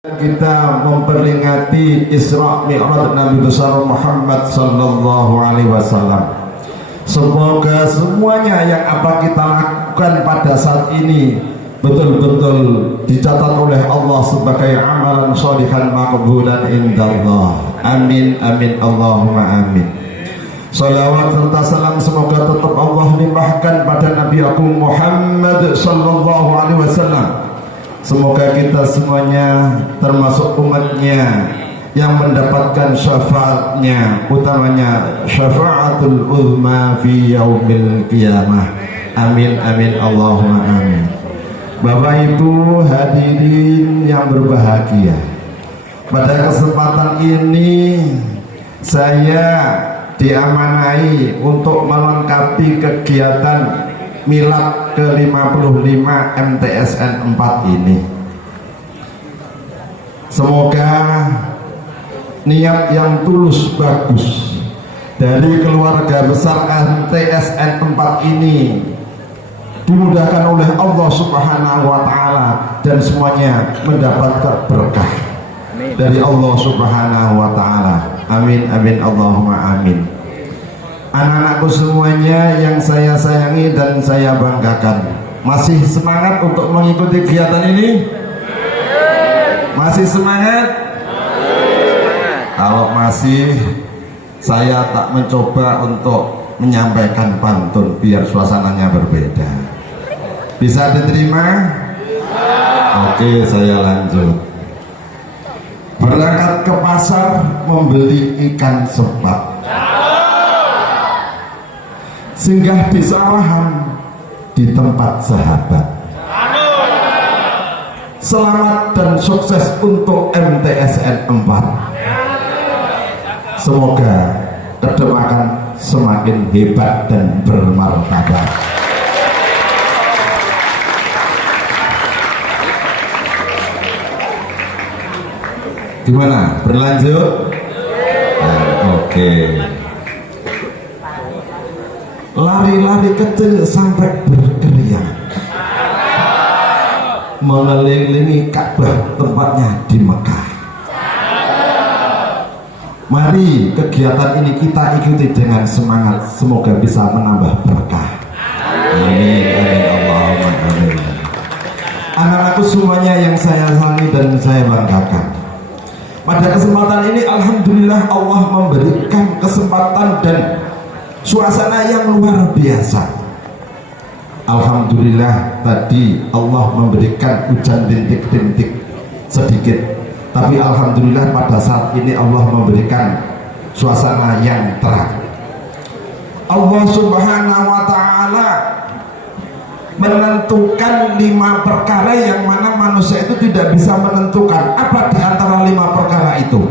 Kita memperingati Isra Mi'raj Nabi besar Muhammad sallallahu alaihi wasallam. Semoga semuanya yang apa kita lakukan pada saat ini betul-betul dicatat oleh Allah sebagai amalan sholihan maqbulan indallah. Amin amin Allahumma amin. Salawat serta salam semoga tetap Allah limpahkan pada Nabi Agung Muhammad sallallahu alaihi wasallam. Semoga kita semuanya termasuk umatnya yang mendapatkan syafaatnya, utamanya syafaatul uzma fi yaumil qiyamah. Amin amin Allahumma amin. Bapak Ibu hadirin yang berbahagia, pada kesempatan ini saya diamanai untuk melengkapi kegiatan Milad ke-55 MTSN 4 ini. Semoga niat yang tulus bagus dari keluarga besar MTSN 4 ini dimudahkan oleh Allah Subhanahu wa Ta'ala dan semuanya mendapatkan berkah dari Allah Subhanahu wa Ta'ala. Amin amin Allahumma amin. Anak-anakku semuanya yang saya sayangi dan saya banggakan, masih semangat untuk mengikuti kegiatan ini? Masih semangat? Kalau masih, saya tak mencoba untuk menyampaikan pantun biar suasananya berbeda. Bisa diterima? Oke, saya lanjut. Berangkat ke pasar membeli ikan sepat, singgah di sawahan di tempat sahabat. Selamat dan sukses untuk MTSN 4. Semoga kedepan semakin hebat dan bermartabat. Gimana? Berlanjut? Oke. Lari-lari kecil sampai berkeriang, mengelilingi Ka'bah tempatnya di Mekah. Mari kegiatan ini kita ikuti dengan semangat, semoga bisa menambah berkah. Amin amin Allahumma amin. Anak-anakku semuanya yang saya sayangi dan saya banggakan, pada kesempatan ini alhamdulillah Allah memberikan kesempatan dan suasana yang luar biasa. Alhamdulillah tadi Allah memberikan hujan rintik-rintik sedikit, tapi alhamdulillah pada saat ini Allah memberikan suasana yang terang. Allah Subhanahu wa Ta'ala menentukan 5 perkara yang mana manusia itu tidak bisa menentukan. Apa di antara 5 perkara itu?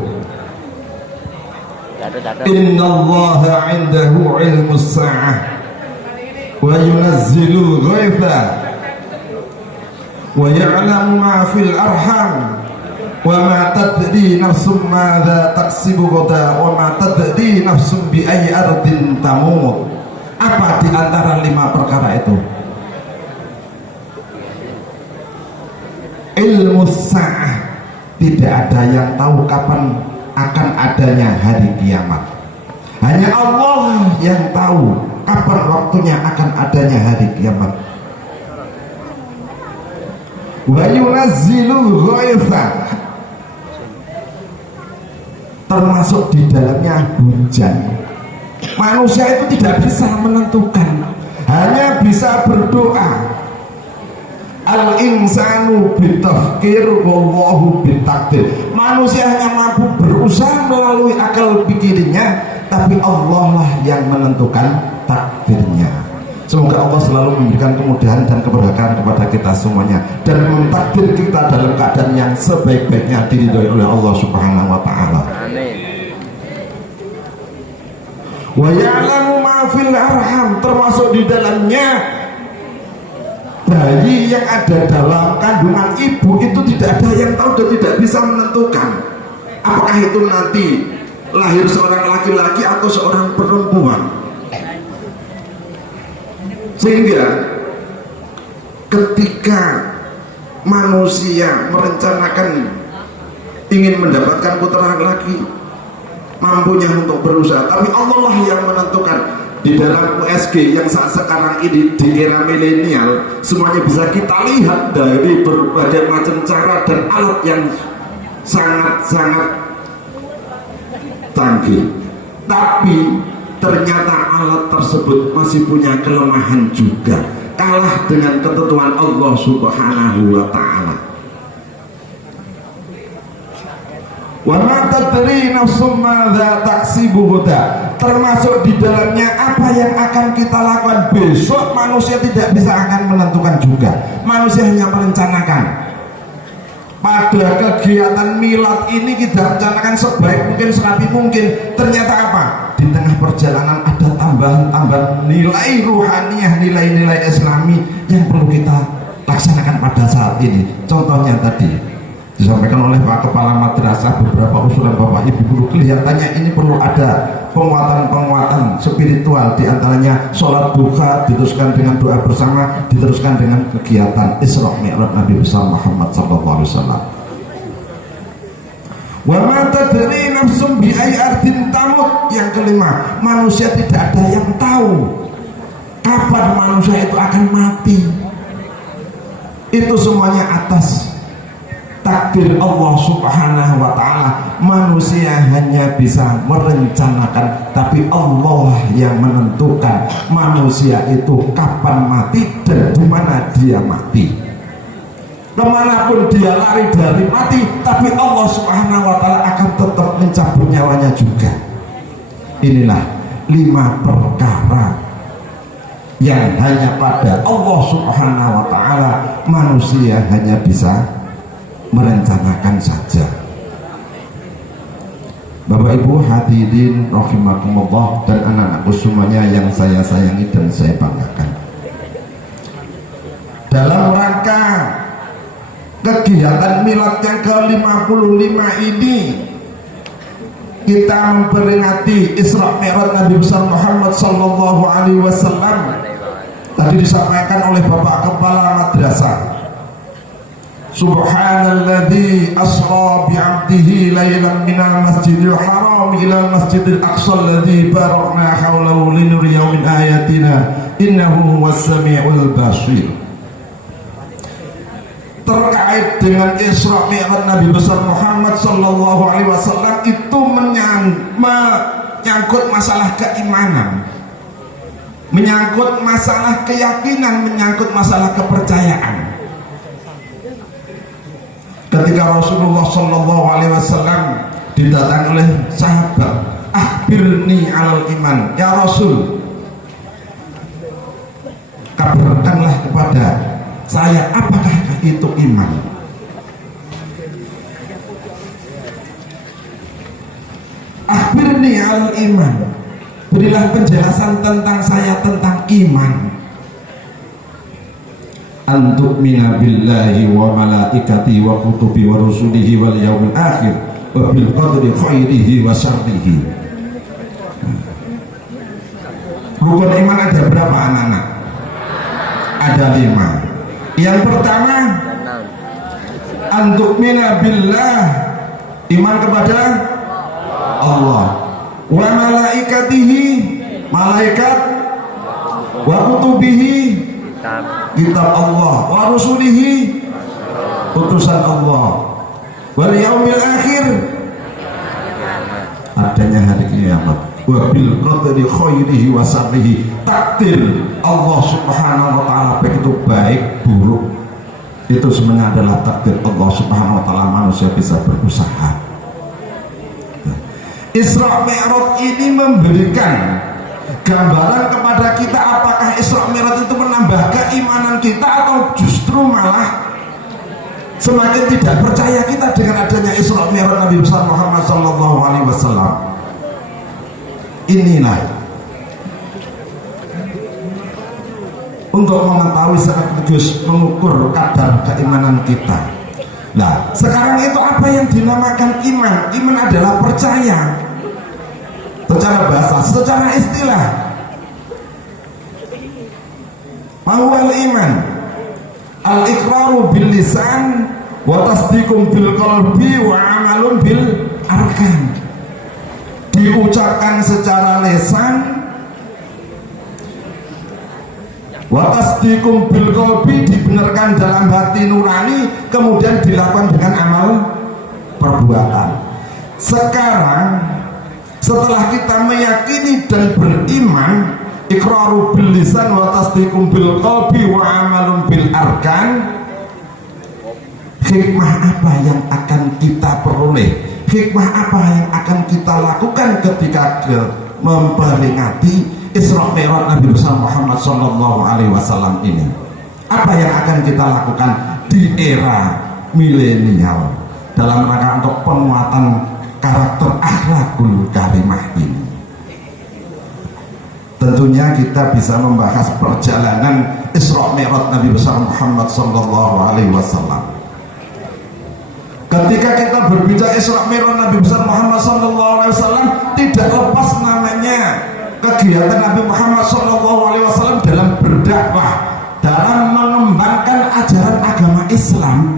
Innallaha 'indahu 'ilmus sa'ah wa yunazzilu ghaitha wa ya'lamu ma fil arham wa ma tadri nafsum madza taksibu ghadan wa ma tadri nafsum bi ayyi ardin tamut. Apa di antara 5 perkara itu? Ilmus sa'ah, tidak ada yang tahu kapan akan adanya hari kiamat. Hanya Allah yang tahu kapan waktunya akan adanya hari kiamat. Wa yunazzilu ghaitha, termasuk di dalamnya hujan. Manusia itu tidak bisa menentukan, hanya bisa berdoa. Al-insanu bitafkir wallahu bitakdir. Manusia hanya mampu berusaha melalui akal pikirnya, tapi Allah lah yang menentukan takdirnya. Semoga Allah selalu memberikan kemudahan dan keberkahan kepada kita semuanya dan mentakdir kita dalam keadaan yang sebaik-baiknya diridhoi oleh Allah Subhanahu wa Ta'ala. Amin. Wa ya'lamu ma fil arham, termasuk di dalamnya bayi yang ada dalam kandungan ibu itu tidak ada yang tahu dan tidak bisa menentukan apakah itu nanti lahir seorang laki-laki atau seorang perempuan. Sehingga ketika manusia merencanakan ingin mendapatkan putra laki, mampunya untuk berusaha, tapi Allah lah yang menentukan. Di dalam USG yang saat sekarang ini di era milenial, semuanya bisa kita lihat dari berbagai macam cara dan alat yang sangat-sangat canggih, tapi ternyata alat tersebut masih punya kelemahan juga, kalah dengan ketentuan Allah Subhanahu wa ta'ala. Wa ma tadri nafsum madza taksibu ghadan, termasuk di dalamnya apa yang akan kita lakukan besok. Manusia tidak bisa akan menentukan juga, manusia hanya merencanakan. Pada kegiatan milad ini kita rencanakan sebaik mungkin, serapi mungkin, ternyata apa? Di tengah perjalanan ada tambahan nilai ruhaniyah, nilai-nilai islami yang perlu kita laksanakan pada saat ini. Contohnya tadi disampaikan oleh Pak Kepala Madrasah, beberapa usulan Bapak Ibu guru, kelihatannya ini perlu ada penguatan spiritual, diantaranya sholat duha diteruskan dengan doa bersama, diteruskan dengan kegiatan Isra Mi'raj Nabi besar Muhammad SAW. Wa ma tadri nafsum bi ayyi ardin tamut, yang kelima, manusia tidak ada yang tahu kapan manusia itu akan mati. Itu semuanya atas takdir Allah Subhanahu wa ta'ala. Manusia hanya bisa merencanakan, tapi Allah yang menentukan manusia itu kapan mati dan di mana dia mati. Kemanapun dia lari dari mati, tapi Allah Subhanahu wa ta'ala akan tetap mencabut nyawanya juga. Inilah 5 perkara yang hanya pada Allah Subhanahu wa ta'ala manusia hanya bisa merencanakan saja. Bapak Ibu hadirin rahimakumullah dan anak-anakku semuanya yang saya sayangi dan saya banggakan, dalam rangka kegiatan milad yang ke-55 ini kita memperingati Isra Mi'raj Nabi besar Muhammad sallallahu alaihi wasallam. Tadi disampaikan oleh Bapak Kepala Madrasah, Subhanalladzi asra bi'abdihi laylan minal masjidil haram ilal masjidil aqsa alladzi barakna hawlahu linuriyahu min ayatina innahu huwas sami'ul basir. Terkait dengan Isra Mi'raj Nabi besar Muhammad sallallahu alaihi wasallam itu menyangkut masalah keimanan, menyangkut masalah keyakinan, menyangkut masalah kepercayaan. Ketika Rasulullah sallallahu alaihi wasallam didatangi oleh sahabat, akhbirni alal iman, ya Rasul, kabarkanlah kepada saya apakah itu iman. Akhbirni alal iman, berilah penjelasan tentang saya, tentang iman. Antuk mina billahi wa malaikati wa kutubi wa rusulihi wal yaumil akhir wa bil qadri khairihi wa syarrihi. Rukun iman ada berapa anak-anak? Ada 5. Yang pertama, antuk mina billah, iman kepada Allah, wa malaikatihi, malaikat, wa kutubihi, kitab Allah, wa rusulihi, utusan Allah, wal yaumil akhir, adanya hari kiamat, wa bil qadri khairihi wa syarrihi, takdir Allah Subhanahu wa ta'ala baik itu baik buruk itu sebenarnya adalah takdir Allah Subhanahu wa ta'ala. Manusia bisa berusaha. Isra Mi'raj ini memberikan gambaran kepada kita apakah Isra Mi'raj itu menambah keimanan kita atau justru malah semakin tidak percaya kita dengan adanya Isra Mi'raj Nabi besar Muhammad sallallahu alaihi wasallam. Inilah untuk mengetahui sekaligus mengukur kadar keimanan kita. Nah, sekarang itu apa yang dinamakan iman? Iman adalah percaya. Secara bahasa, secara istilah, mahwal iman al-iqraru bil lisan wa tasdiqum bil qalbi wa amalun bil arkan. Diucapkan secara lisan, wa tasdiqum bil qalbi, dibenarkan dalam hati nurani, kemudian dilakukan dengan amal perbuatan. Sekarang setelah kita meyakini dan beriman, iqraru bil lisan wa tasdiqum bil qalbi wa amalun bil arkan, hikmah apa yang akan kita peroleh? Hikmah apa yang akan kita lakukan ketika memperingati Isra Mi'raj Nabi besar Muhammad Sallallahu Alaihi Wasallam ini? Apa yang akan kita lakukan di era milenial dalam rangka untuk penguatan karakter akhlakul karimah ini? Tentunya kita bisa membahas perjalanan Isra Mi'raj Nabi besar Muhammad Sallallahu Alaihi Wasallam. Ketika kita berbicara Isra Mi'raj Nabi besar Muhammad Sallallahu Alaihi Wasallam, tidak lepas namanya kegiatan Nabi Muhammad Sallallahu Alaihi Wasallam dalam berdakwah, dalam mengembangkan ajaran agama Islam.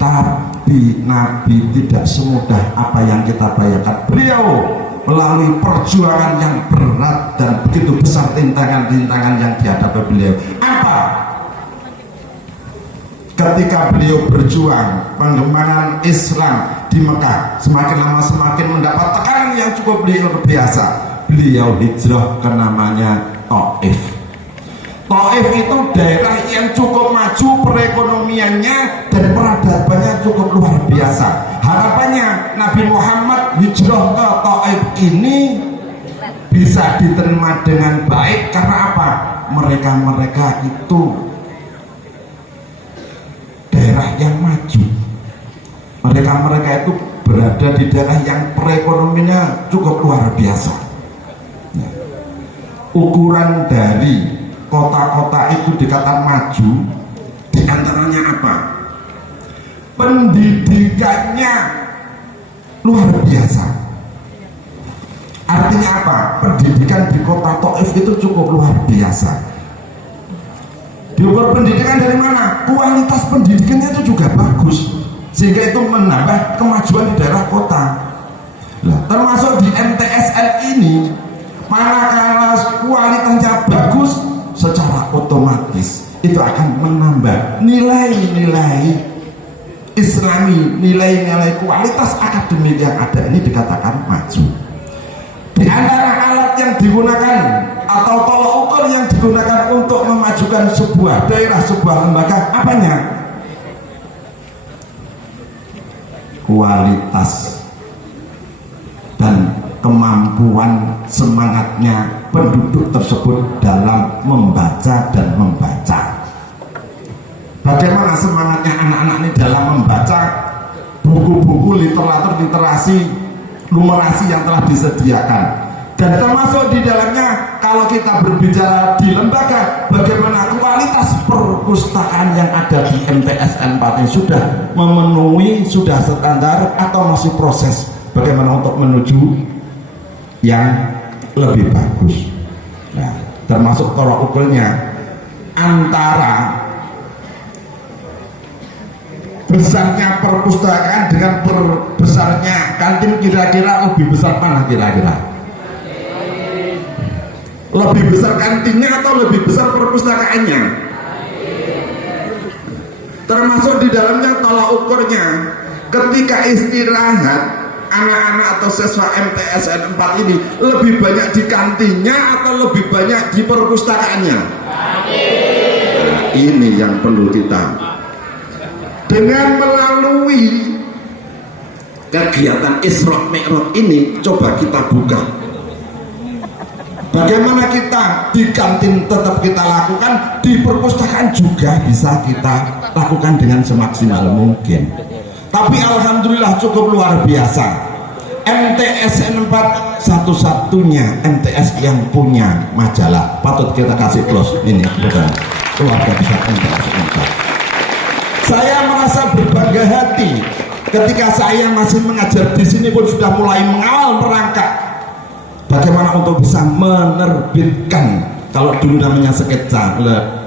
Tapi Nabi tidak semudah apa yang kita bayangkan. Beliau melalui perjuangan yang berat dan begitu besar rintangan-rintangan yang dihadapi beliau. Apa? Ketika beliau berjuang pengembangan Islam di Mekah, semakin lama semakin mendapat tekanan yang cukup luar biasa. Beliau hijrah ke namanya Taif. Taif itu daerah yang cukup maju perekonomiannya dan peradabannya cukup luar biasa. Harapannya Nabi Muhammad hijrah ke Taif ini bisa diterima dengan baik. Karena apa? Mereka itu daerah yang maju. Mereka itu berada di daerah yang perekonomiannya cukup luar biasa. Nah, ukuran dari kota-kota itu dikatakan maju, diantaranya apa? Pendidikannya luar biasa. Artinya apa? Pendidikan di kota Taif itu cukup luar biasa. Diukur pendidikan dari mana? Kualitas pendidikannya itu juga bagus, sehingga itu menambah kemajuan di daerah kota. Nah, termasuk di MTSN ini, manakala kualitasnya bagus, secara otomatis itu akan menambah nilai-nilai Islami, nilai-nilai kualitas akademik yang ada ini dikatakan maju. Di antara alat yang digunakan atau tolok ukur yang digunakan untuk memajukan sebuah daerah, sebuah lembaga, apanya? Kualitas dan kemampuan semangatnya penduduk tersebut dalam membaca dan membaca. Bagaimana semangatnya anak-anak ini dalam membaca buku-buku literatur, literasi, numerasi yang telah disediakan. Dan termasuk di dalamnya kalau kita berbicara di lembaga, bagaimana kualitas perpustakaan yang ada di MTSN 4 ini sudah memenuhi, sudah standar atau masih proses bagaimana untuk menuju yang lebih bagus. Nah, termasuk tolak ukurnya antara besarnya perpustakaan dengan besarnya kantin, kira-kira lebih besar mana kira-kira? Lebih besar kantinnya atau lebih besar perpustakaannya? Termasuk di dalamnya tolak ukurnya. Ketika istirahat, anak-anak atau siswa MTSN 4 ini lebih banyak di kantinnya atau lebih banyak di perpustakaannya? Nah, ini yang perlu kita. Dengan melalui kegiatan Isra Mi'raj ini, coba kita buka bagaimana kita di kantin tetap kita lakukan, di perpustakaan juga bisa kita lakukan dengan semaksimal mungkin. Tapi alhamdulillah cukup luar biasa. MTSN 4 satu-satunya MTS yang punya majalah. Patut kita kasih close ini bukan keluarga besar MTSN 4. Saya merasa berbangga hati ketika saya masih mengajar di sini pun sudah mulai mengawal merangkak bagaimana untuk bisa menerbitkan, kalau dulu namanya sketsa,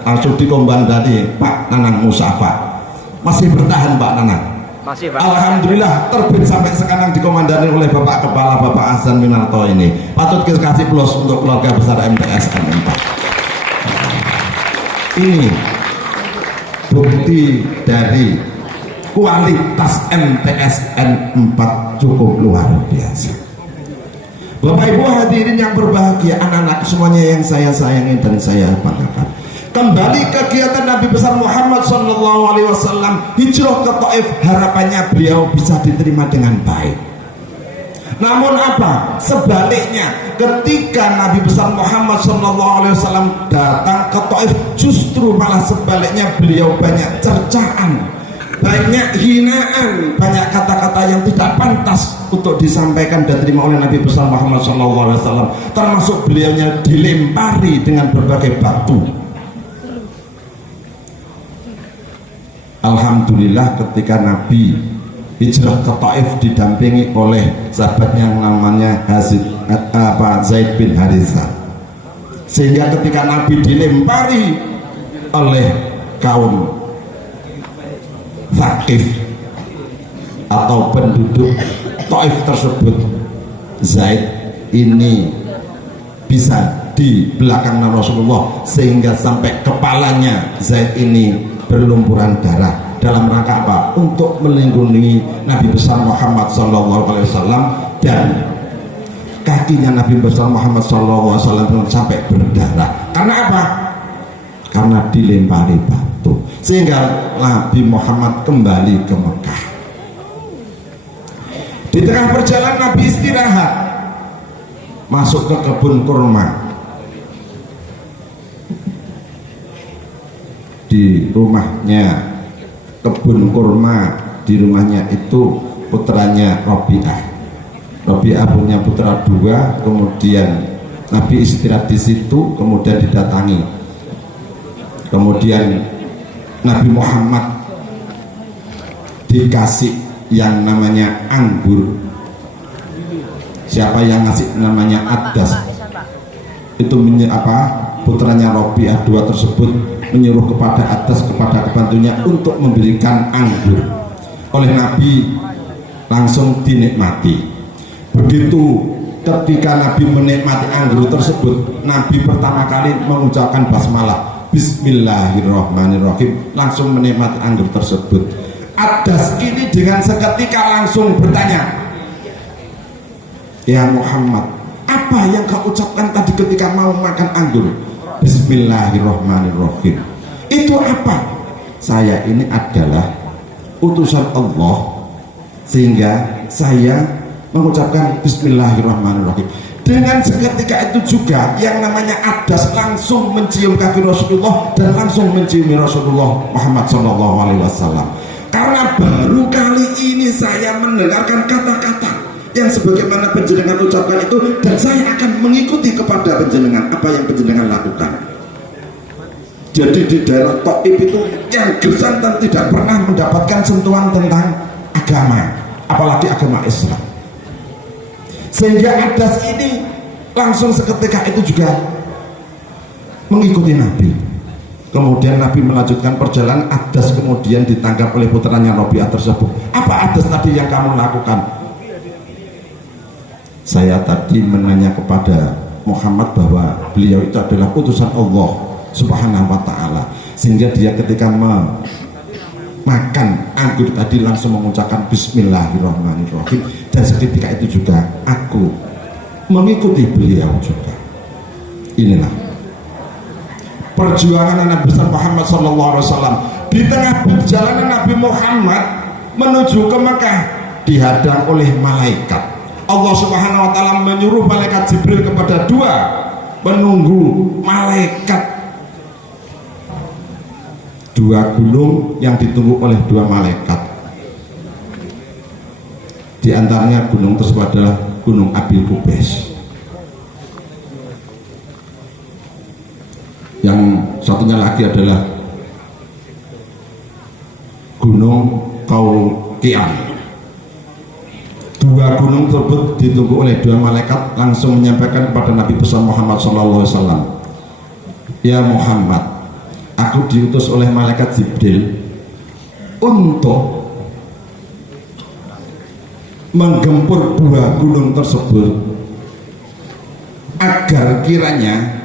langsung dikombang dari Pak Nanang Musafa. Masih bertahan Pak Nanang, Masih, Pak. Alhamdulillah terbit sampai sekarang dikomandani oleh Bapak Kepala Bapak Azan Minarto ini. Patut kita kasih plus untuk keluarga besar MTS N4. Ini bukti dari kualitas MTS N4 cukup luar biasa. Bapak Ibu hadirin yang berbahagia, anak-anak semuanya yang saya sayangi dan saya banggakan. Kembali kegiatan Nabi besar Muhammad SAW hijrah ke Taif, harapannya beliau bisa diterima dengan baik. Namun apa? Sebaliknya, ketika Nabi besar Muhammad SAW datang ke Taif, justru malah sebaliknya beliau banyak cercaan, banyak hinaan, banyak kata-kata yang tidak pantas untuk disampaikan dan diterima oleh Nabi besar Muhammad SAW. Termasuk beliaunya dilempari dengan berbagai batu. Alhamdulillah ketika Nabi hijrah ke Taif didampingi oleh sahabat yang namanya Zaid bin Harithah, sehingga ketika Nabi dilempari oleh kaum Thaqif atau penduduk Taif tersebut, Zaid ini bisa di belakang Rasulullah sehingga sampai kepalanya Zaid ini berlumpuran darah. Dalam rangka apa? Untuk melindungi Nabi besar Muhammad SAW, dan kakinya Nabi besar Muhammad SAW sampai berdarah. Karena apa? Karena dilempari batu, sehingga Nabi Muhammad kembali ke Mekah. Di tengah perjalanan Nabi istirahat, masuk ke kebun kurma. Di rumahnya kebun kurma, di rumahnya itu putranya Rabi'ah. Rabi'ah punya putra dua, kemudian Nabi istirahat di situ, kemudian didatangi. Kemudian Nabi Muhammad dikasih yang namanya anggur. Siapa yang ngasih namanya Adas? Itu putranya Rabi'ah dua tersebut menyuruh kepada Adas, kepada kebantunya untuk memberikan anggur. Oleh Nabi langsung dinikmati. Begitu ketika Nabi menikmati anggur tersebut, Nabi pertama kali mengucapkan basmalah, Bismillahirrahmanirrahim, langsung menikmati anggur tersebut. Adas ini dengan seketika langsung bertanya, ya Muhammad, apa yang kau ucapkan tadi ketika mau makan anggur? Bismillahirrahmanirrahim. Itu apa? Saya ini adalah utusan Allah, sehingga saya mengucapkan Bismillahirrahmanirrahim. Dengan seketika itu juga yang namanya Adas langsung mencium kaki Rasulullah dan langsung menciumi Rasulullah Muhammad SAW. Karena baru kali ini saya mendengarkan kata-kata yang sebagaimana panjenengan ucapkan itu, dan saya akan mengikuti kepada panjenengan apa yang panjenengan lakukan. Jadi di daerah Taif itu yang gersang dan tidak pernah mendapatkan sentuhan tentang agama, apalagi agama Islam. Sehingga Adas ini langsung seketika itu juga mengikuti Nabi. Kemudian Nabi melanjutkan perjalanan. Adas kemudian ditangkap oleh putranya Rabi'ah tersebut. Apa Adas tadi yang kamu lakukan? Saya tadi menanya kepada Muhammad bahwa beliau itu adalah utusan Allah Subhanahu wa ta'ala, sehingga dia ketika makan anggur tadi langsung mengucapkan Bismillahirrahmanirrahim, dan seketika itu juga aku mengikuti beliau juga. Inilah perjuangan Nabi besar Muhammad SAW. Di tengah perjalanan Nabi Muhammad menuju ke Mekah dihadang oleh malaikat. Allah Subhanahu wa ta'ala menyuruh malaikat Jibril kepada dua penunggu malaikat, dua gunung yang ditunggu oleh dua malaikat. Di antaranya gunung tersebut adalah Gunung Abil Qubais. Yang satunya lagi adalah Gunung Qauqian. Dua gunung tersebut ditunggu oleh dua malaikat, langsung menyampaikan kepada Nabi besar Muhammad SAW, ya Muhammad, aku diutus oleh malaikat Jibril untuk menggempur dua gunung tersebut agar kiranya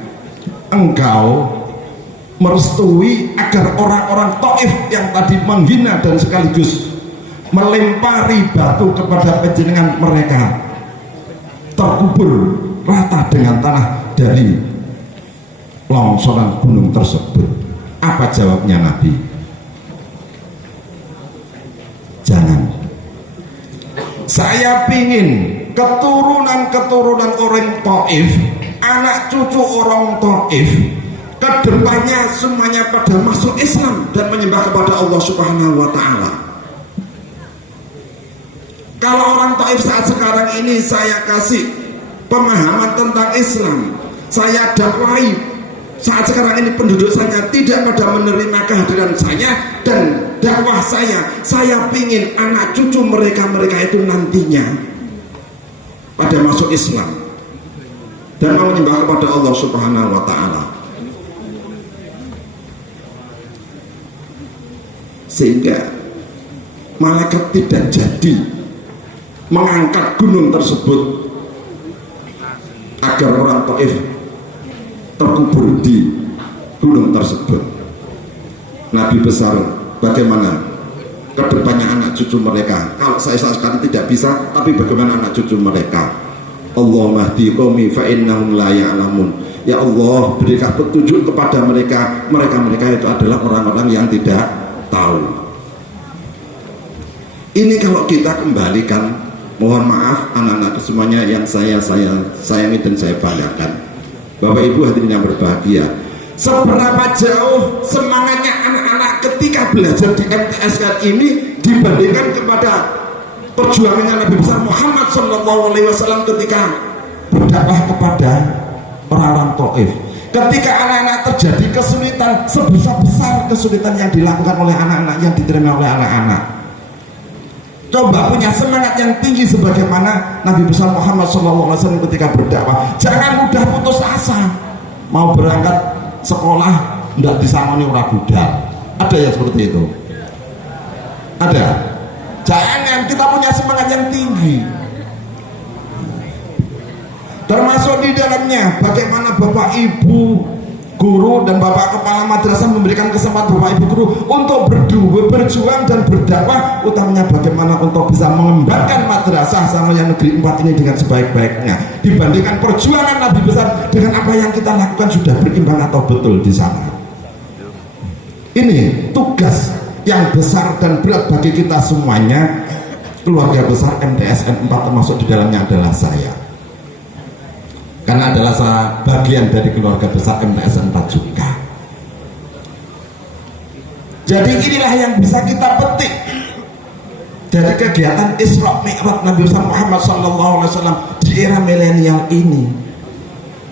engkau merestui agar orang-orang Taif yang tadi menghina dan sekaligus melempari batu kepada panjenengan mereka terkubur rata dengan tanah dari longsoran gunung tersebut. Apa jawabnya Nabi? Jangan. Saya pingin keturunan-keturunan orang Taif, anak cucu orang Taif, kedepannya semuanya pada masuk Islam dan menyembah kepada Allah Subhanahu wa Ta'ala. Kalau orang Taif saat sekarang ini saya kasih pemahaman tentang Islam, saya dakwai saat sekarang ini penduduk saya tidak pada menerima kehadiran saya dan dakwah saya pingin anak cucu mereka itu nantinya pada masuk Islam dan mau menyembah kepada Allah Subhanahu wa Ta'ala, sehingga malaikat tidak jadi mengangkat gunung tersebut agar orang Taif terkubur di gunung tersebut. Nabi besar, bagaimana kedepannya anak cucu mereka? Kalau saya sekarang tidak bisa, tapi bagaimana anak cucu mereka? Allahumma hdi qaumi fa innahum la ya'lamun. Ya Allah, berikan petunjuk kepada mereka. Mereka itu adalah orang-orang yang tidak tahu. Ini kalau kita kembalikan, mohon maaf anak-anak semuanya yang saya sayangi dan saya banggakan, Bapak Ibu hadirin yang berbahagia, seberapa jauh semangatnya anak-anak ketika belajar di MTSK ini dibandingkan kepada perjuangannya Nabi besar Muhammad SAW ketika berdakwah kepada orang-orang Taif. Ketika anak-anak terjadi kesulitan, sebesar-besar kesulitan yang dilakukan oleh anak-anak, yang diterima oleh anak-anak, coba punya semangat yang tinggi sebagaimana Nabi besar Muhammad SAW ketika berdakwah. Jangan mudah putus asa. Mau berangkat sekolah tidak disangoni orang budal. Ada ya seperti itu? Ada. Jangan, kita punya semangat yang tinggi. Termasuk di dalamnya bagaimana Bapak Ibu guru dan Bapak Kepala Madrasah memberikan kesempatan Bapak Ibu guru untuk berjuang dan berdakwah, utamanya bagaimana untuk bisa mengembangkan madrasah Sanawiyah Negeri 4 ini dengan sebaik-baiknya. Dibandingkan perjuangan Nabi besar dengan apa yang kita lakukan, sudah berimbang atau betul di sana? Ini tugas yang besar dan berat bagi kita semuanya. Keluarga besar MTSN 4 termasuk di dalamnya adalah saya, karena adalah salah bagian dari keluarga besar MTSN 4 juga. Jadi inilah yang bisa kita petik dari kegiatan Isra Mi'raj Nabi Muhammad SAW di era milenial ini,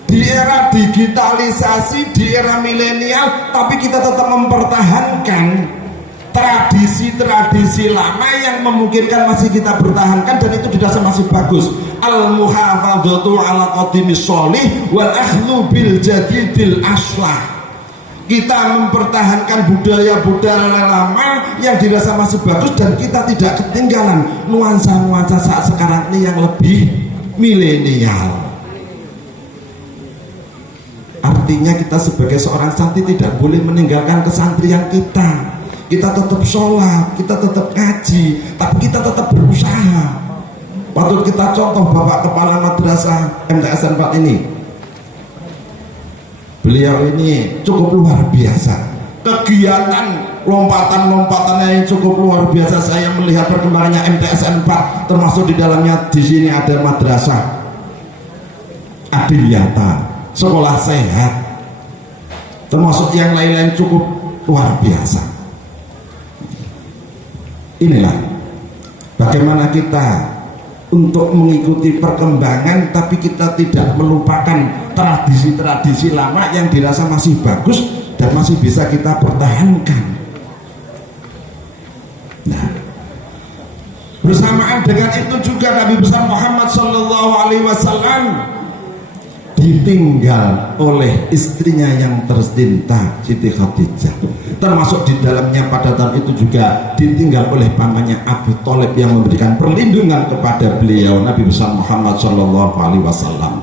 di era digitalisasi, di era milenial, tapi kita tetap mempertahankan tradisi-tradisi lama yang memungkinkan masih kita pertahankan, dan itu dirasa masih bagus. Al-muhafadzatu ala qadimis sholih wal akhlu bil jadidil aslah. Kita mempertahankan budaya-budaya lama yang dirasa masih bagus, dan kita tidak ketinggalan nuansa-nuansa saat sekarang ini yang lebih milenial. Artinya kita sebagai seorang santri tidak boleh meninggalkan kesantrian kita. Kita tetap sholat, kita tetap ngaji, tapi kita tetap berusaha. Patut kita contoh Bapak Kepala Madrasah MTSN 4 ini. Beliau ini cukup luar biasa. Kegiatan lompatan-lompatannya yang cukup luar biasa. Saya melihat perkembangannya MTSN 4, termasuk di dalamnya di sini ada madrasah Adiyata, sekolah sehat, termasuk yang lain-lain cukup luar biasa. Inilah bagaimana kita untuk mengikuti perkembangan, tapi kita tidak melupakan tradisi-tradisi lama yang dirasa masih bagus dan masih bisa kita pertahankan. Nah, bersamaan dengan itu juga Nabi besar Muhammad SAW ditinggal oleh istrinya yang tercinta Siti Khadijah. Termasuk di dalamnya pada tahun itu juga ditinggal oleh pamannya Abu Thalib yang memberikan perlindungan kepada beliau Nabi besar Muhammad Shallallahu Alaihi Wasallam.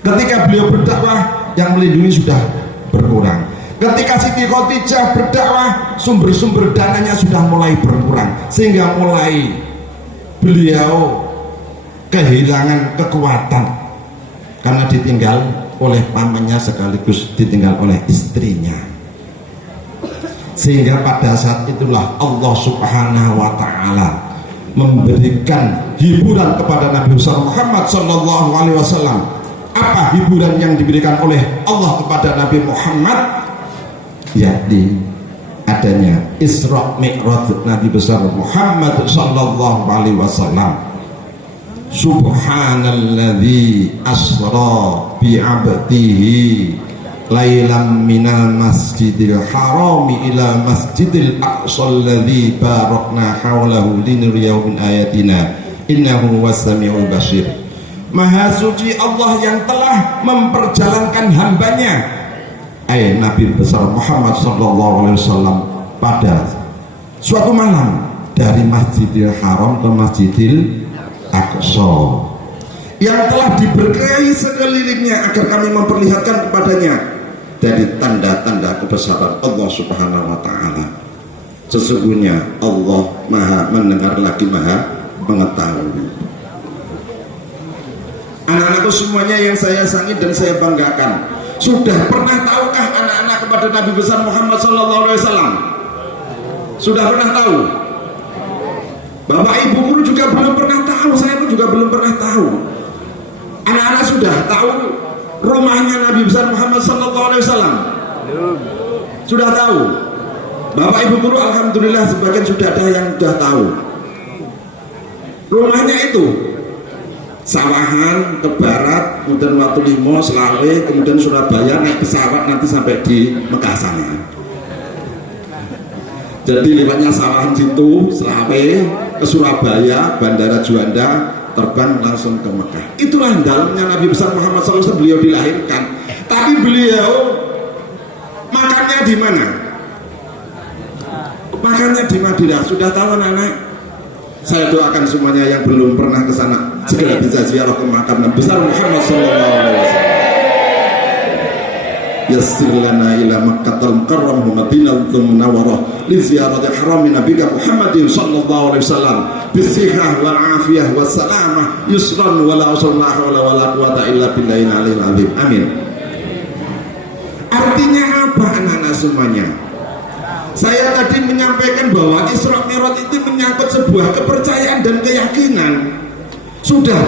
Ketika beliau berdakwah, yang melindungi sudah berkurang. Ketika Siti Khadijah berdakwah, sumber-sumber dananya sudah mulai berkurang, sehingga mulai beliau kehilangan kekuatan karena ditinggal oleh pamannya sekaligus ditinggal oleh istrinya. Sehingga pada saat itulah Allah Subhanahu wa taala memberikan hiburan kepada Nabi Muhammad sallallahu alaihi wasallam. Apa hiburan yang diberikan oleh Allah kepada Nabi Muhammad? Yakni adanya Isra Mi'raj Nabi besar Muhammad sallallahu alaihi wasallam. Subhanalladzi asra bi'abdihi lailam minal masjidil harami ila masjidil aqsa alladzi barakna hawlahu linuriyahu min ayatina innahu was-sami'ul basir. Maha suci Allah yang telah memperjalankan hambanya Nabi besar Muhammad sallallahu alaihi wasallam pada suatu malam dari Masjidil Haram ke Masjidil Aqsa yang telah diberkahi sekelilingnya agar kami memperlihatkan kepadanya dari tanda-tanda kebesaran Allah Subhanahu wa taala. Sesungguhnya Allah Maha mendengar lagi Maha mengetahui. Anak-anakku semuanya yang saya sangi dan saya banggakan, sudah pernah tahukah anak-anak kepada Nabi besar Muhammad sallallahu alaihi wasallam? Sudah pernah tahu? Bapak ibu guru juga belum pernah tahu, saya pun juga belum pernah tahu. Anak-anak sudah tahu rumahnya Nabi besar Muhammad sallallahu alaihi wasallam? Sudah tahu? Bapak ibu guru alhamdulillah sebagian sudah ada yang sudah tahu. Rumahnya itu Sawahan ke barat, kemudian Watu Limo, Selawe, kemudian Surabaya, naik pesawat nanti sampai di Mekah sana. Jadi lewatnya Sawahan situ, Selawe, ke Surabaya, Bandara Juanda, terbang langsung ke Mekah. Itulah dalamnya Nabi besar Muhammad SAW beliau dilahirkan. Tapi beliau makannya di mana? Makannya di Madinah. Sudah tahu anak-anak? Saya doakan semuanya yang belum pernah ke sana segera bisa ziarah ke makam Nabi besar Muhammad sallallahu alaihi wasallam. Yassir lana ila Makkahal Mukarramah wa Madinatul Munawwarah li ziyarati haramin nabiyyi Muhammadin sallallahu alaihi wasallam bisihah wal afiyah was salamah yusran wala haula wala quwata illa billahil aliyil azim. Amin. Artinya apa anak-anak semuanya? Saya tadi menyampaikan bahwa Isra Mi'raj itu menyangkut sebuah kepercayaan dan keyakinan. Sudah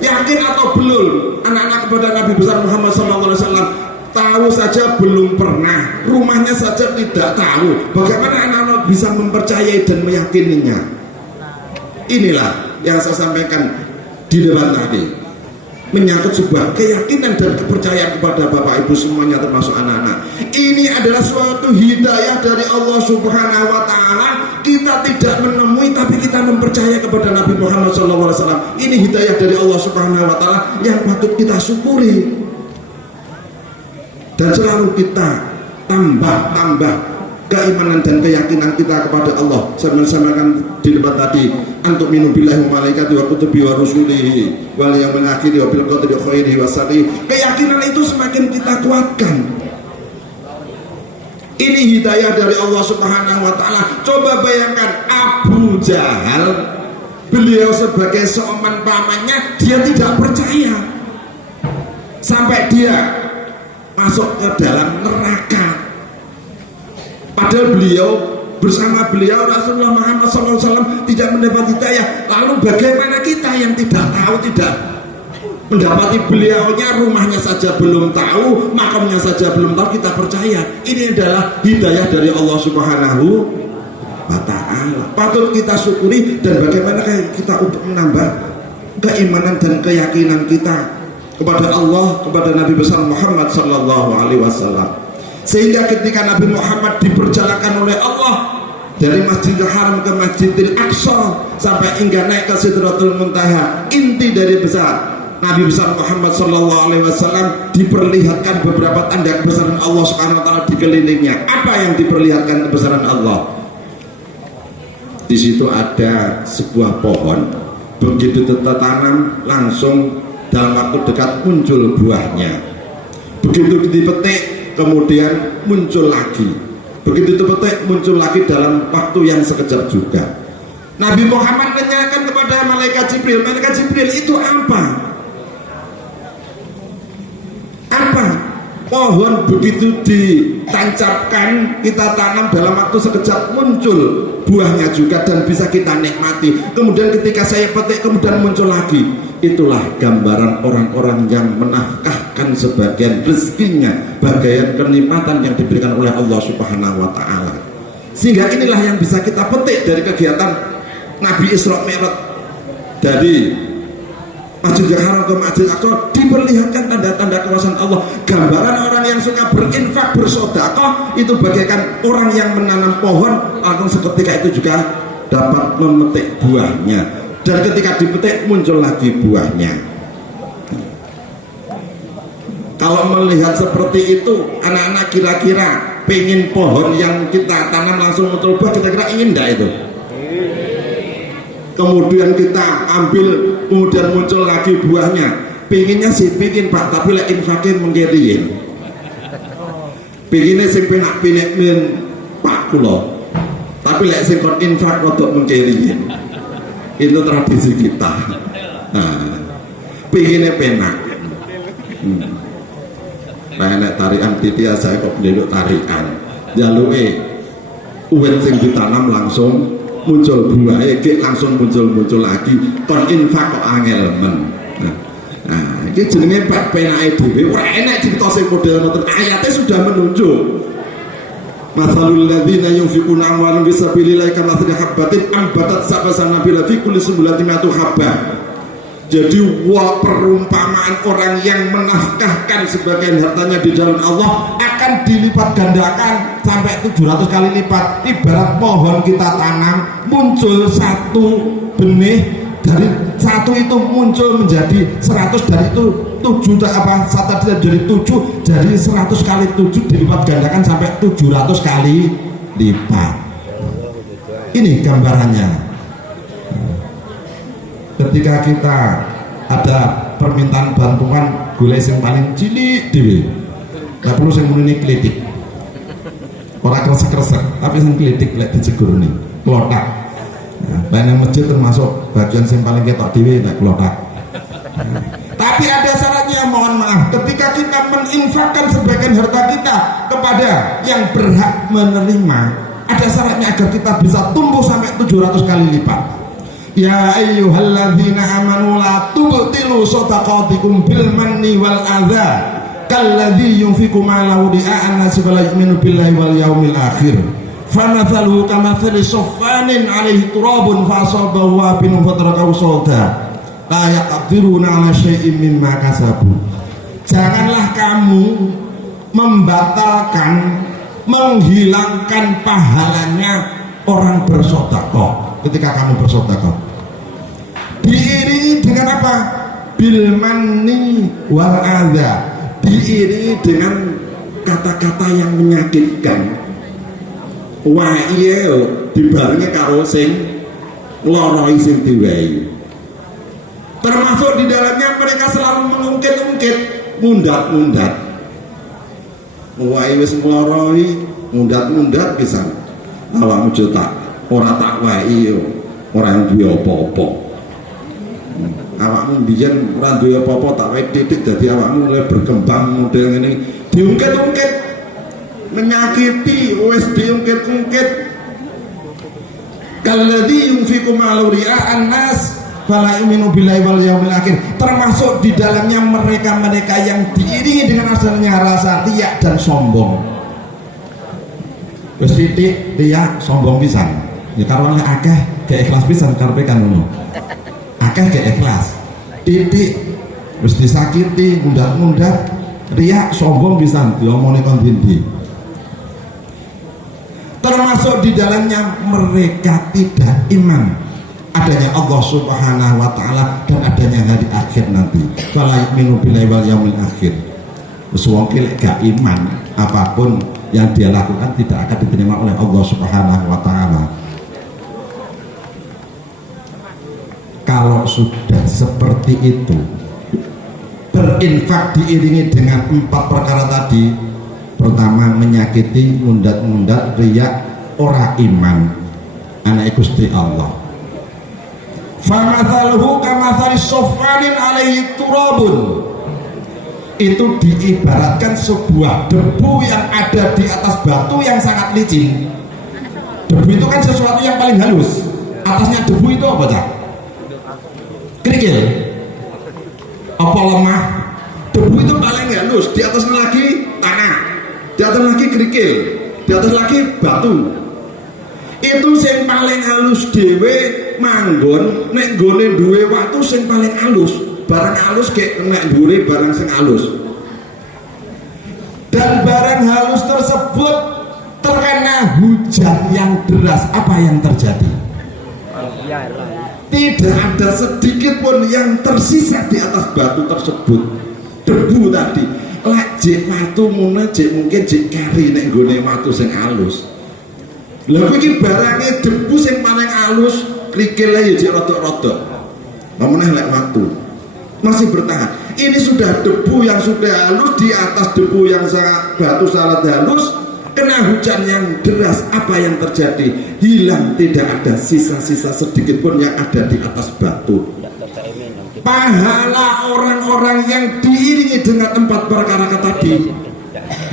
yakin atau belum anak-anak kepada Nabi besar Muhammad SAW? Tahu saja belum pernah, rumahnya saja tidak tahu. Bagaimana anak-anak bisa mempercayai dan meyakininya? Inilah yang saya sampaikan di depan tadi. Menyangkut sebuah keyakinan dan kepercayaan kepada Bapak Ibu semuanya termasuk anak-anak. Ini adalah suatu hidayah dari Allah Subhanahu wa taala. Kita tidak menemui tapi kita mempercayai kepada Nabi Muhammad SAW. Ini hidayah dari Allah Subhanahu wa taala yang patut kita syukuri. Dan selalu kita tambah keimanan dan keyakinan kita kepada Allah. Saya menyampaikan di depan tadi, antum minum billahi wa malaikati wa kutubi wa rusulihi wal yaumil akhir wa bil qadri khairihi wa syarrihi. Keyakinan itu semakin kita kuatkan. Ini hidayah dari Allah Subhanahu wa taala. Coba bayangkan Abu Jahal, beliau sebagai seoman pamannya, dia tidak percaya. Sampai dia masuk ke dalam neraka. Padahal beliau bersama beliau Rasulullah Muhammad SAW tidak mendapat hidayah. Lalu bagaimana kita yang tidak tahu, tidak mendapati beliaunya, rumahnya saja belum tahu, makamnya saja belum tahu, kita percaya? Ini adalah hidayah dari Allah Subhanahu wa ta'ala. Patut kita syukuri. Dan bagaimana kita untuk menambah keimanan dan keyakinan kita kepada Allah, kepada Nabi besar Muhammad SAW. Sehingga ketika Nabi Muhammad diperjalankan oleh Allah dari Masjidil Haram ke Masjidil Aqsa sampai hingga naik ke Sidratul Muntaha. Inti dari besar Nabi besar Muhammad sallallahu alaihi wasallam diperlihatkan beberapa tanda kebesaran Allah Subhanahu wa taala di kelilingnya. Apa yang diperlihatkan kebesaran Allah? Di situ ada sebuah pohon, begitu tertanam langsung dalam waktu dekat muncul buahnya. Begitu dipetik kemudian muncul lagi. Begitu dipetik muncul lagi dalam waktu yang sekejap juga. Nabi Muhammad menanyakan kepada malaikat Jibril, malaikat Jibril itu apa? Apa? Pohon begitu ditancapkan, kita tanam dalam waktu sekejap muncul buahnya juga dan bisa kita nikmati. Kemudian ketika saya petik kemudian muncul lagi. Itulah gambaran orang-orang yang menafkahkan sebagian rezekinya, bagian kenikmatan yang diberikan oleh Allah Subhanahu wa taala. Sehingga inilah yang bisa kita petik dari kegiatan Nabi Isra Mi'raj. Dari Masjidil Haram ke Masjidil Aqsa diperlihatkan tanda-tanda kekuasaan Allah. Gambaran orang yang suka berinfak, bersedekah itu bagaikan orang yang menanam pohon, langsung seketika itu juga dapat memetik buahnya. Dan ketika dipetik muncul lagi buahnya. Kalau melihat seperti itu, anak-anak kira-kira pengen pohon yang kita tanam langsung muncul buah, kira-kira ingin enggak itu? Kemudian kita ambil, kemudian muncul lagi buahnya. Pinginnya sih pingin Pak, tapi lek infakir mengkiriin. Pinginnya sih penak pinek min Pak kulo, tapi lek sing kon infak untuk mengkiriin. Itu tradisi kita. Nah, pinginnya penak. Nek tarikan titia saya kok duduk tarikan. Jalue uwet sing ditanam langsung muncul buah, langsung muncul lagi. Kon infak kok angel men. Nah, ini jenenge bab penake dhewe. Ora enak cerita sing model ngoten. Ayatnya sudah menunjuk. Masalul ladzina yunfiquna amwalahum fisabilillahi kamathali habbatin ambatat sab'a sanabila fi kulli sunbulatin mi'atu habbah. Jadi perumpamaan orang yang menafkahkan sebagian hartanya di jalan Allah akan dilipat gandakan sampai 700 kali lipat. Ibarat pohon kita tanam, muncul satu benih, dari satu itu muncul menjadi 100, dari itu 7 satu jadi 7, jadi 100 kali 7 dilipat gandakan sampai 700 kali lipat. Ini gambarannya. Ketika kita ada permintaan bantuan gulai yang paling cilik dewe, nggak perlu yang muni klitik, orang kresek-kresek, tapi yang klitik lek dicegur nih kelotak. Banyak masjid termasuk bagian yang paling ketok dewe lek kelotak. Tapi ada syaratnya, mohon maaf, ketika kita menginfakkan sebagian harta kita kepada yang berhak menerima, ada syaratnya agar kita bisa tumbuh sampai 700 kali lipat. Ya ayyuhalladzina amanu la tubtilu shadaqatikum bil manni wal adza kalladzi yunfiqu malahu ria'an nasi wa la yu'minu billahi wal yaumil akhir famathaluhu kamathali saffanin 'alaihi turabun fa asabahu wabilun fatarakahu sawda la yaqdiruna 'ala syai'in mimma kasabu. Janganlah kamu membatalkan, menghilangkan pahalanya orang bersedekah. Ketika kamu bersedekah diiringi dengan apa? Bil manni wal adza, diiringi dengan kata-kata yang menyakitkan. Wah iya dibarengi karo sing ngloroi sing diwehi. Termasuk di dalamnya mereka selalu mengungkit-ungkit, mundat-mundat. Wah wis ngloroi, mundat-mundat pisan. Awakmu tak ora tak wae yo, ora duwe apa-apa. Awakmu biyen ora duwe apa-apa tak wae titik dadi awakmu mulai berkembang model ngene. Diungkit-ungkit, menyakiti, wis diungkit-ungkit. Kalladzi yunfiqu malahu ria'an nas fala yu'minu billahi wal yaumil akhir. Termasuk di dalamnya mereka-mereka yang diiringi dengan adanya rasa riya dan sombong. Wis titik riya sombong pisan. Ya karo akeh gak ikhlas pisan karepe kan ngono. Akeh gak ikhlas. Titik wis disakiti, mundat-mundat, riya sombong pisan diomongi kon dindi. Termasuk termasuk di dalamnya mereka tidak iman adanya Allah Subhanahu wa taala dan adanya hari akhir nanti. Fala yu'minu billahi wal yaumil akhir. Wong gak iman, apapun yang dia lakukan tidak akan diterima oleh Allah Subhanahu wa taala. Kalau sudah seperti itu, berinfak diiringi dengan 4 perkara tadi. Pertama, menyakiti, mundat-mundat, riya, ora iman, anak Gusti Allah. Famathaluhu kamathali sofwanin alaihi turabun. Itu diibaratkan sebuah debu yang ada di atas batu yang sangat licin. Debu itu kan sesuatu yang paling halus. Atasnya debu itu apa, Cak? Kerikil. Apa lemah? Debu itu paling halus. Di atasnya lagi tanah, di atas lagi kerikil, di atas lagi batu. Itu sing paling halus dhewe manggon nek nggone duwe watu sing paling halus. Barang halus kayak nek dhuwure barang sing halus. Dan barang halus tersebut terkena hujan yang deras, apa yang terjadi? Tidak ada sedikit pun yang tersisa di atas batu tersebut. Debu tadi. Lek jek watu mune jek mungkin jek kari nek nggone watu sing halus. Lha iki barange debu sing paling halus, krikile ya jek rodok-rodok. Namanya lek watu masih bertahan. Ini sudah debu yang sudah halus, di atas debu yang sangat batu sangat halus, kena hujan yang deras, apa yang terjadi? Hilang, tidak ada sisa-sisa sedikit pun yang ada di atas batu. Pahala orang-orang yang diiringi dengan 4 perkara tadi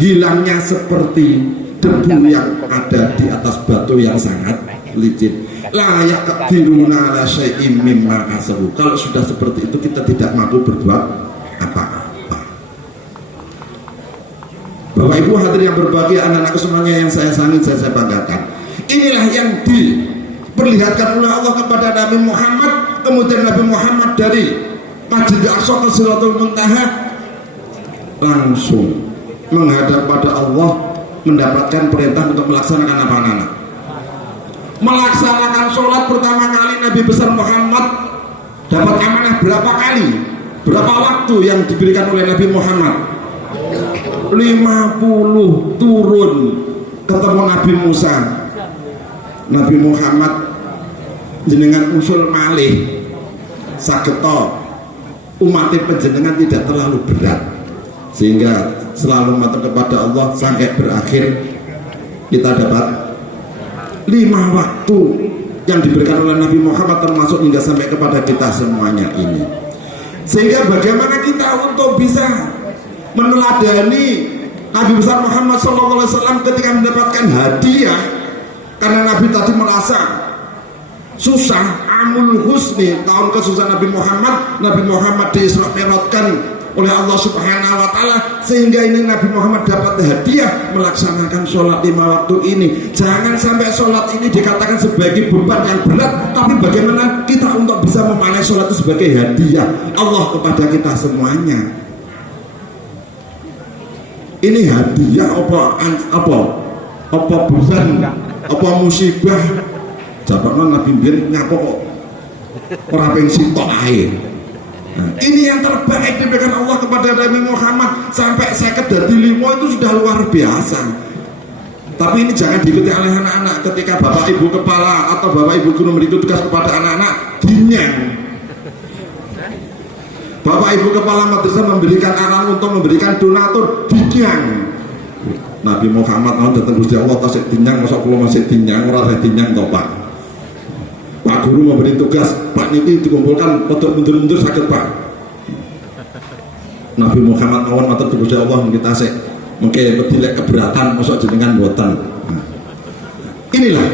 hilangnya seperti debu yang ada di atas batu yang sangat licin. Layak kediruna ala syai'im mimma kasabu. Kalau sudah seperti itu kita tidak mampu berbuat apa-apa. Bapak Ibu hadirin yang berbahagia, anak-anak semuanya yang saya sangi, saya banggakan. Inilah yang diperlihatkan oleh Allah kepada Nabi Muhammad. Kemudian Nabi Muhammad dari Masjidil Aqsa ke Sidratul Muntaha langsung menghadap pada Allah, mendapatkan perintah untuk melaksanakan apa, anak-anak? Melaksanakan sholat pertama kali Nabi besar Muhammad dapat amanah berapa kali? Berapa waktu yang diberikan oleh Nabi Muhammad? 50 turun ketemu Nabi Musa. Nabi Muhammad jenengan usul malih sageto umat penjenengan tidak terlalu berat sehingga selalu matur kepada Allah sampai berakhir kita dapat 5 waktu yang diberikan oleh Nabi Muhammad termasuk hingga sampai kepada kita semuanya ini. Sehingga bagaimana kita untuk bisa meneladani Nabi besar Muhammad SAW ketika mendapatkan hadiah, karena Nabi tadi merasa susah, amul husni, tahun kesusahan Nabi Muhammad diisra mi'rajkan oleh Allah Subhanahu wa taala, sehingga ini Nabi Muhammad dapat hadiah melaksanakan sholat 5 waktu ini. Jangan sampai sholat ini dikatakan sebagai beban yang berat, tapi bagaimana kita untuk bisa memaknai sholat itu sebagai hadiah Allah kepada kita semuanya. Ini hadiah apa beban, apa musibah? Jabakna Nabi bin nyapa kok ora ping sitok ae. Nah, ini yang terbaik diberikan Allah kepada Nabi Muhammad sampai 50 dari 5 itu sudah luar biasa. Tapi ini jangan diikuti oleh anak-anak. Ketika bapak ibu kepala atau bapak ibu guru memberi tugas kepada anak-anak, dinyang. Bapak ibu kepala madrasah memberikan anak untuk memberikan donatur, dinyang. Nabi Muhammad mau datang Gusti Allah tasik dinyang, masa kula masih dinyang, ora dinyang to Pak. Pak guru memberi tugas, Pak Niti dikumpulkan untuk mundur-mundur sakit Pak. Nabi Muhammad awan matur Gusti Allah kita sik mungkin pedilek keberatan masuk jenengan mboten. Inilah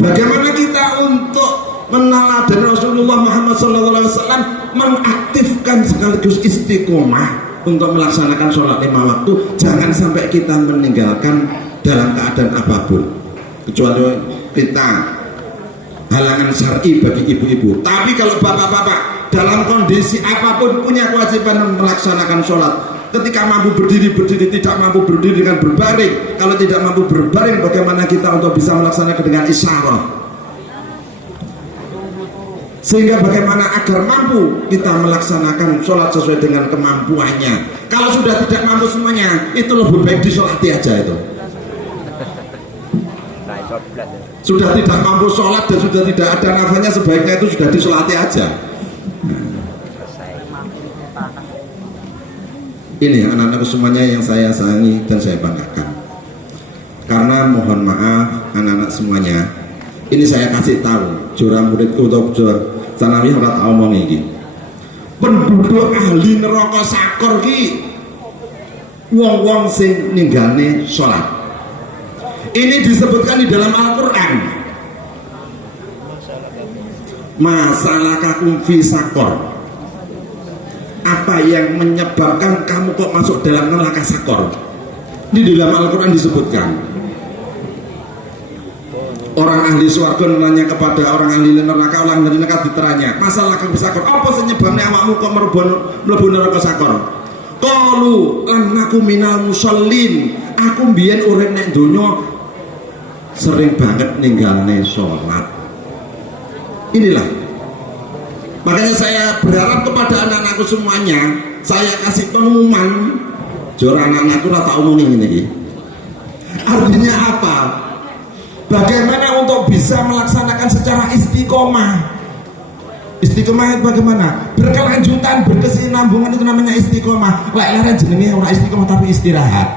bagaimana kita untuk meneladani Rasulullah Muhammad SAW mengaktifkan sekaligus istiqomah untuk melaksanakan sholat 5 waktu. Jangan sampai kita meninggalkan dalam keadaan apapun, kecuali kita halangan syar'i bagi ibu-ibu. Tapi kalau bapak-bapak dalam kondisi apapun punya kewajiban melaksanakan sholat, Ketika mampu berdiri, berdiri, tidak mampu berdiri dengan berbaring. Kalau tidak mampu berbaring, bagaimana kita untuk bisa melaksanakan dengan isyarah? Sehingga bagaimana agar mampu kita melaksanakan sholat sesuai dengan kemampuannya. Kalau sudah tidak mampu semuanya, itu lebih baik disolati aja itu. Sudah tidak mampu sholat dan sudah tidak ada nafasnya, sebaiknya itu sudah disolati aja. Ini anak-anak semuanya yang saya sayangi dan saya banggakan. Karena mohon maaf anak-anak semuanya, ini saya kasih tahu jurang muridku atau jurang sanawi ora tak omong iki. Penduduk ahli neraka sakor ki wong-wong sing ninggalne salat. Ini disebutkan di dalam Al-Qur'an. Masalakakum fi sakor. Apa yang menyebabkan kamu kok masuk dalam neraka sakor? Di dalam Al-Quran disebutkan. Orang ahli swarga nanya kepada orang ahli neraka, orang ahli neraka diteranya, masalah kamu sakor, apa sebabnya awakmu kok mlebu neraka sakor? Qalu lam naku minal musallin. Aku mbiyen urip nek donya sering banget ninggalne salat. Inilah. Makanya saya berharap kepada anak-anakku semuanya, saya kasih pengumuman, jora anak-anakku rata omongin ini. Artinya apa? Bagaimana untuk bisa melaksanakan secara istiqomah? Istiqomah itu bagaimana? Berkelanjutan, berkesinambungan, itu namanya istiqomah. Lek-lek jenenge ora istiqomah tapi istirahat.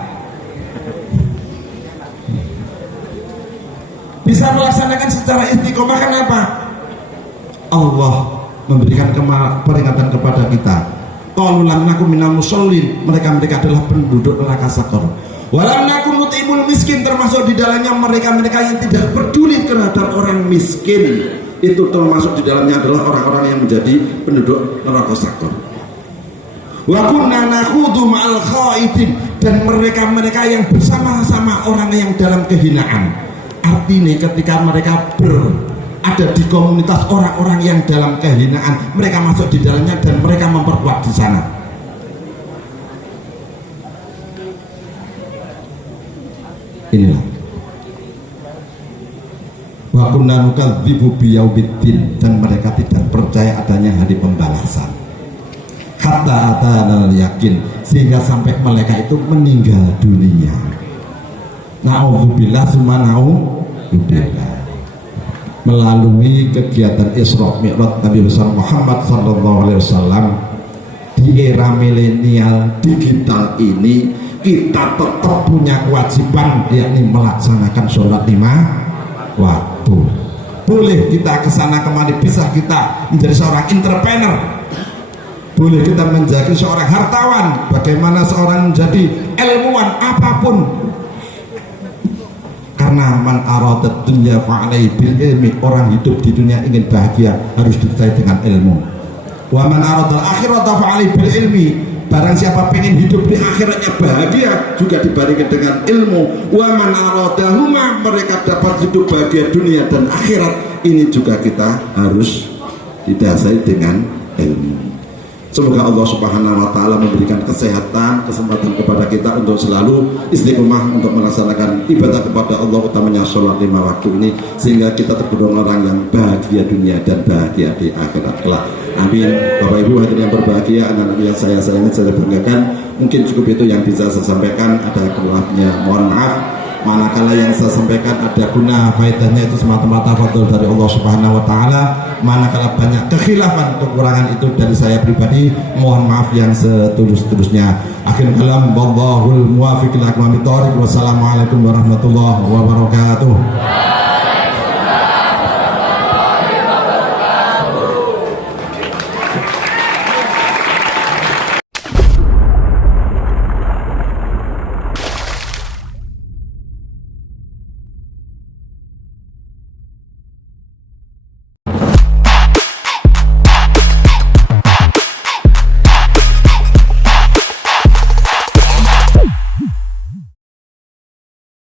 Bisa melaksanakan secara istiqomah, kenapa? Allah memberikan peringatan kepada kita. Qalu lam nakum minal musallin, mereka adalah penduduk neraka sakor. Walam nakum nutimul miskin, termasuk di dalamnya mereka yang tidak peduli terhadap orang miskin. Itu termasuk di dalamnya adalah orang-orang yang menjadi penduduk neraka sakor. Wa kunna nakhudu ma'al khaidin, dan mereka yang bersama-sama orang yang dalam kehinaan. Artinya ketika mereka ada di komunitas orang-orang yang dalam kehinaan, mereka masuk di dalamnya dan mereka memperkuat di sana. Inilah wa kunna nukadzibu biyaumiddin, dan mereka tidak percaya adanya hari pembalasan. Hatta atana yakin, sehingga sampai mereka itu meninggal dunia. Na'udzubillah summa na'udzubillah. Melalui kegiatan Isra Mi'raj Nabi besar Muhammad SAW di era milenial digital ini, kita tetap punya kewajiban, yakni melaksanakan sholat 5 waktu. Boleh kita kesana kemari, bisa kita menjadi seorang entrepreneur, boleh kita menjadi seorang hartawan, bagaimana seorang menjadi ilmuwan, apapun. Karena man aradat dunya fa'alaihi bil ilmi, orang hidup di dunia ingin bahagia harus disertai dengan ilmu. Wa man aradal akhirata fa'alaihi bil ilmi, barang siapa pengen hidup di akhiratnya bahagia juga dibarengi dengan ilmu. Wa man aradahuma, mereka dapat hidup bahagia dunia dan akhirat, ini juga kita harus didasari dengan ilmu. Semoga Allah Subhanahu wa Ta'ala memberikan kesehatan, kesempatan kepada kita untuk selalu istiqomah untuk melaksanakan ibadah kepada Allah, utamanya sholat 5 waktu ini, sehingga kita tergolong orang yang bahagia dunia dan bahagia di akhirat kelak. Amin. Bapak Ibu hadirin yang berbahagia, anak-anak yang saya sayangi, saya banggakan, mungkin cukup itu yang bisa saya sampaikan. Ada kurangnya mohon maaf. Manakala yang saya sampaikan ada guna faedahnya, itu semata-mata fadl dari Allah Subhanahu wa Ta'ala. Manakala banyak kekhilafan, kekurangan, itu dari saya pribadi, mohon maaf yang setulus-tulusnya. Akhir kalam, wallahul muwaffiq ila aqwamit thoriq. Wassalamualaikum warahmatullahi wabarakatuh.